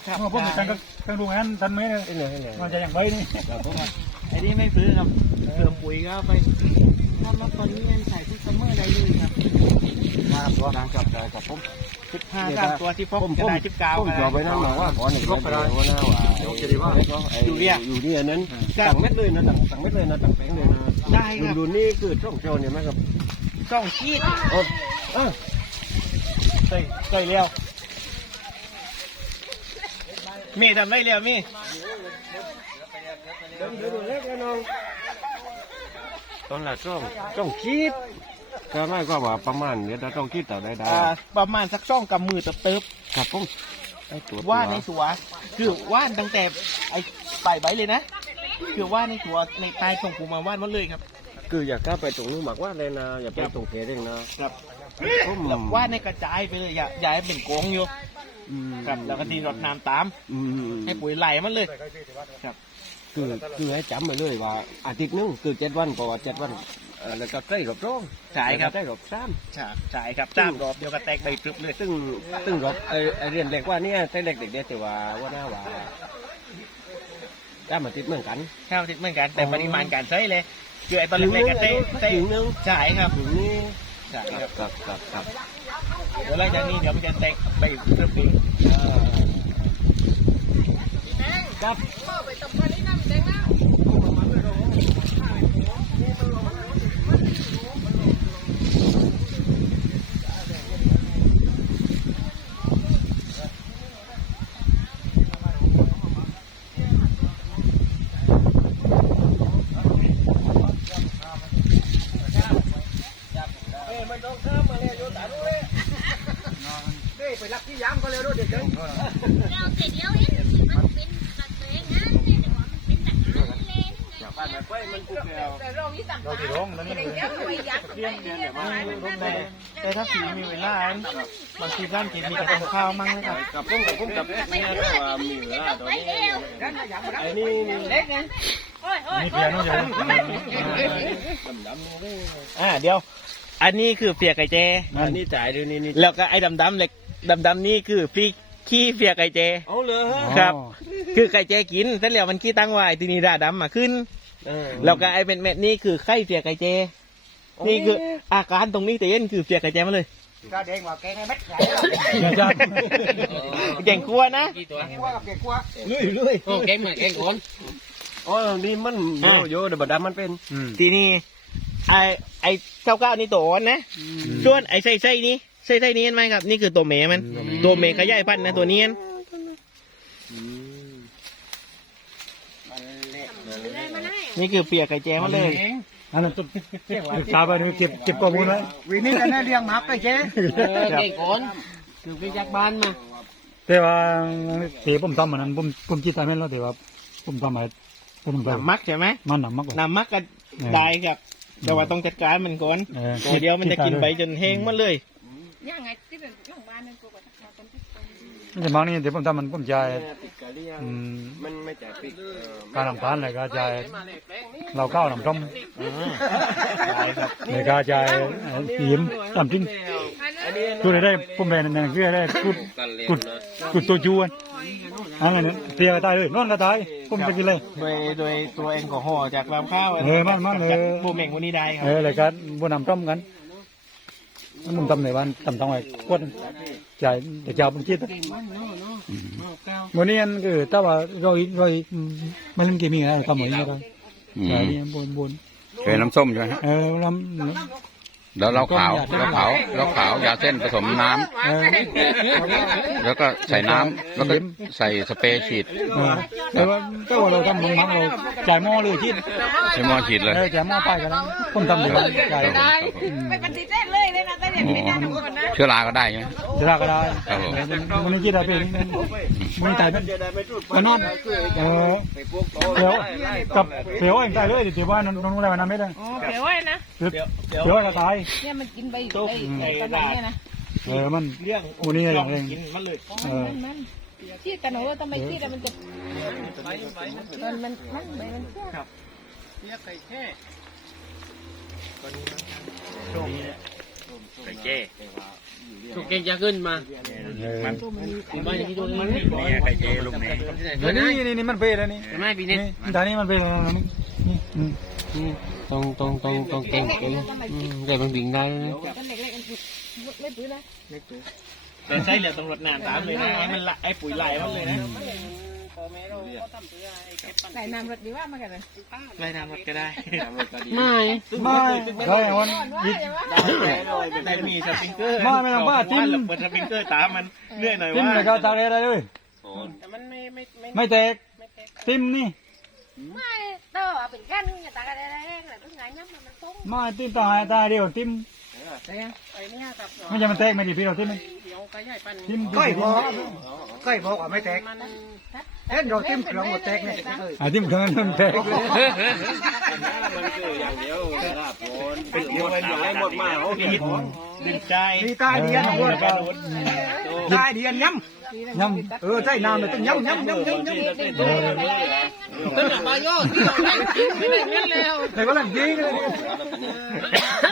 เมื่อพวกมีการก็ดูงั้นทันไหมมันจะอย่างไรนี่ไอ้นี่ไม่ซื้อครับเติมปุ๋ยก็ไปทำมาตอนนี้เงินใส่ที่ซัมเมอร์ได้เลยครับมาครับตัวกับผม 15ตัวที่พกจะได้19 ผมจะไปนั่งบอกว่าขอหนึ่งรบไปเลยว่าหน้าว่าจะดีว่าอยู่นี่นั้นต่างเม็ดเลยนะต่างเม็ดเลยนะต่างแป้งเลยนะได้ครับดูนี่คือช่องโจเนี่ยไหมครับช่องชีดใส่เลี้ยวมีทำไม่เลี้ยวมีดูเล็กน้องตอนแรกช่องคิดก็ไม่ก็ว่าประมาณเนี้ยเราต้องคิดต่อได้ประมาณสักช่องกับมือเติบครับผมว่านในสวนคือว่านตั้งแต่ไอ้ปลายใบเลยนะคือว่านในสวนในใต้ส่งปูมาว่านหมดเลยครับคืออยากก้าไปตรงนู้นหมักว่าเลยนะอย่าไปตรงเทเองนะครับว่านในกระจายไปเลยอย่าให้เป็นโกงอยู่ครับแล้วก็ทีรดน้ำตามให้ปุ๋ยไหลมันเลยครับคือให้จำไปเลยว่าอาทิตย์นึงคือ7 วันพอ7 วันแล้วก็ใส่รอบ2 ใช่ครับใส่รอบ3 ใช่ครับ3 รอบเดียวก็แตกใบตรึบเลยซึ่งรอบเรียนเล็กว่านี่ใส่เล็กเด็กเดียวแต่ว่าหน้าว่าได้มาติดเหมือนกันข้าวติดเหมือนกันแต่ปริมาณการใช้เลยคือไอ้ตอนเล็กๆก็ใส่ถึงนึงใช่ครับถึงนี่ใช่ครับเดี๋ยวหลังจากนี้เดี๋ยวมันจะแตกใบตรึบเองครับไปรักที่ย้ำก็เร็วด้วยเด็กเลยเราเสร็จแล้วเนี่ยมันเป็นตัดเองนะเนี่ยแต่ว่ามันเป็นตัดหางเลยจากบ้านมาไปมันกุกแต่เราที่ต่างๆเราที่ร้องแล้วนี่เดี๋ยวรวยยักษ์เลี้ยงแต่ถ้าผีมีเวลาบางทีร้านกินมีกระเพาะข้าวมั่งนะครับกับพุ่งกับเนี่ยว่ามีเวลาตอนนี้ไอ้นี่เล็กไงนี่เพียน้องใหญ่เดี๋ยวอันนี้คือเปียกไก่เจอันนี้จ่ายดูนี่แล้วก็ไอ้ดำๆเล็กดำๆนี่คือพี่ขี้เปียกไก่เจเอาเลยครับคือไก่เจกินเสร็จแล้วมันขี้ตั้งไว้ทีนี้ด่าดำมาขึ้นแล้วก็ไอ้เม็ดนี่คือไข่เปียกไก่เจนี่คืออาการตรงนี้แต่เย็นคือเปียกไก่เจมาเลยก็เด้งว่าแกงไอ้เม็ดใหญ่แกงคั่วนะแกงคั่วกับแกงคั่วลุยโอ้แกงเหมือนแกงคนอ๋อนี่มันโยเดี๋ยวบดำมันเป็นทีนี้ไอ้เก้านี่ตัวอ่อนนะส่วนไอ้ไส้นี้ไส้นี้เห็นไหมครับนี่คือตัวเมย์มันตัวเมย์ขยายพันธุ์นะตัวนี้นี่คือเปียกไก่แจ้มาเลยอันนั้นตาไปนี่เก็บข้อมูลไว้วีนี่กันเลี้ยงหมาไก่แจ้เก่งคนคือไปจากบ้านมาแต่ว่าเตะผมทำมันนั้นผมคิดตามนั้นแล้วแต่ว่าผมทำอะไรผมน้ำมักใช่ไหมมันน้ำมักก็ได้ครับแต่ว่าต้องจัดการมันก่อนเดี๋ยวมันจะกินไปจนแห้งหมดเลยยังไงที่เป็นหลังบ้านนั่นกูก็ทำเป็นไม่ใช่บางนี่เดี๋ยวผมทำมันผมใจมันไม่จ่ายปิดการทำทานเลยก็ใจเราก้าวน้ำต้มเลยก็ใจหิมตำจิ้มตัวได้ผมเป็นนั่นคือได้กุดตัวจวนอะไรเนี่ยเตียก็ตายเลยนอนก็ตายผมจะกินเลยโดยตัวแอลกอฮอล์จากลำข้าวมันเลยโบเม่งวันนี้ได้ครับเลยก็บนน้ำต้มกันมันทำในวันทำต้องไงกดใจแต่เจ้าผมคิดวันนี้อันคือถ้าว่าเราไม่เล่นเกมอะไรทำเหมือนนี้ก็แต่นี่บนเคยน้ำส้มใช่ไหมฮะน้ำแล้วเราขาว ยาเส้นผสมน้ำแล้วก็ใส่น้ำแล้วก็ใส่สเปรย์ฉีดแต่ว่าก็ว่าเราทำลงมั้งเราจ่ายหม้อเลยฉีดใช้หม้อฉีดเลยจ่ายหม้อไปกันแล้วผมทำดีจ่ายไปปฏิเสธเลยนะแต่เด็กไม่ได้ทุกคนนะเชื้อราก็ได้ใช่ไหมเชื้อราก็ได้มันนี่คิดอะไรเป็นมันตายเป็นมันนอนเดี๋ยวกับเดี๋ยวเองตายเลยเดี๋ยวว่าน้องอะไรมาน้ำไม่ได้เดี๋ยวไว้นะเดี๋ยวก็ตายเนี่ยมันกินใบตอนนี้นะมันเรื่องวันนี้อย่างเองมันเลยมันที่กันหนูทำไมที่แต่มันจะมันครับเรียกไก่แค่ตอนนี้ช่วงนี้ไก่เจทุกเก่งจะขึ้นมามันมาอย่างนี้ตัวนี้เนี่ยไก่เจลุงนี่นี่มันเป็นแล้วนี่ไม่ปีนี้ตอนนี้มันเป็นแล้วนี่ต้องเก่งแกมันบิงได้เลยแต่ใช่เหลือตำรวจนานตามเลยนะไอ้มันไอ้ปุ๋ยไหลมันเลยนะไก่น้ำรสดีว่ามากันเลยไล่น้ำรถก็ได้ไม่ได้วันได้มีสปริงเกอร์ไม่ต้องบ้าจิ้มเปิดสปริงเกอร์ตามมันเหนื่อยหน่อยจิ้มว่าแต่ก็ตาอะไรเลยไม่แตกจิ้มนี่ไม่เต้าเป็นกันอย่าตากันแรงๆเลยต้องไงน้ำมันฟุ้งไม่จิ้มตาตาเดียวจิ้มไม่ใช่มันแตกไม่ดีพี่เราจิ้มจิ้มก้อยบอกว่าไม่แตกเอ็นเราจิ้มเครื่องหมดแตกเนี่ยจิ้มเครื่องมันแตกมันคืออย่างเดียวครับเป็นหมดอย่างไรหมดมาเขาคิดดื่มใจมีใต้เดียนด้วยใต้เดียนย้ำใต้น้ำเลยต้องย้ำต้นหนาบายอที่เราเล่นไม่เล่นแล้วแต่ก็หลังจริงเลย